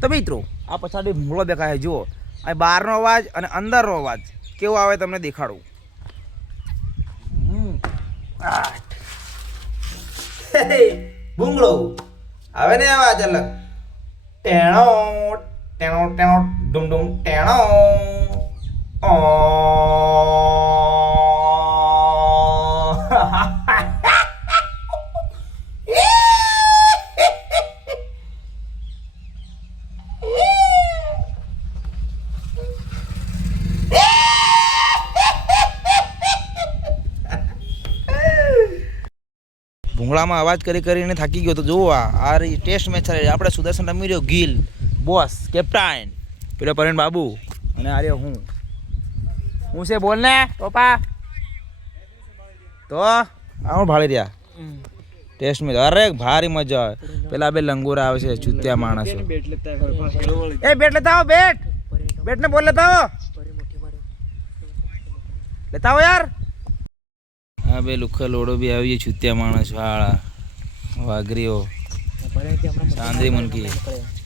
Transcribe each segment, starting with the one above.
તો મિત્રો આ પછાડી મૂળો દેખાય જુઓ, આ બહારનો અવાજ અને અંદરનો અવાજ કેવો આવે તમને દેખાડું. ભૂંગળો આવે ને અવાજ અલગ, ટેણો ટેણો ટેણો ડુમ ડુમ ટેણો. ભૂંગળામાં અવાજ કરી કરીને થાકી ગયો તો જુઓ આ ટેસ્ટ મેચ છે. આપણે સુદર્શન રમી રહ્યો, ગિલ બોસ કેપ્ટન, પેલો પરવીન બાબુ અને આ રહ્યો હું છે બોલ ને ટોપા. તો આવું ભાળી રહ્યા ટેસ્ટ મેચ. અરે ભારી મજા આવે. પેલા બે લંગોરા આવે છે ચૂત્યા માણસો. એ બેટ લેતા આવો, બેટ ને બોલ લેતા આવો, લેતા આવો યાર. હા બે લુખા લોડો બી આવી છૂત્યા માણસ વાળા વાઘરીઓ સાંદરી મનકી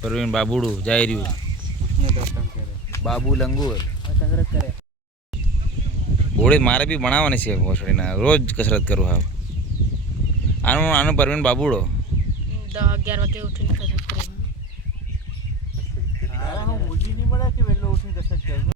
પરવીન બાબુડું જાય રહ્યું બાબુ લંગુર બોડે મારે બી બનાવવાની છે ભોસડીના. રોજ કસરત કરું. હા આનું પરવીન બાબુડો 10-11 વાગે ઉઠીને કસરત કરવાની.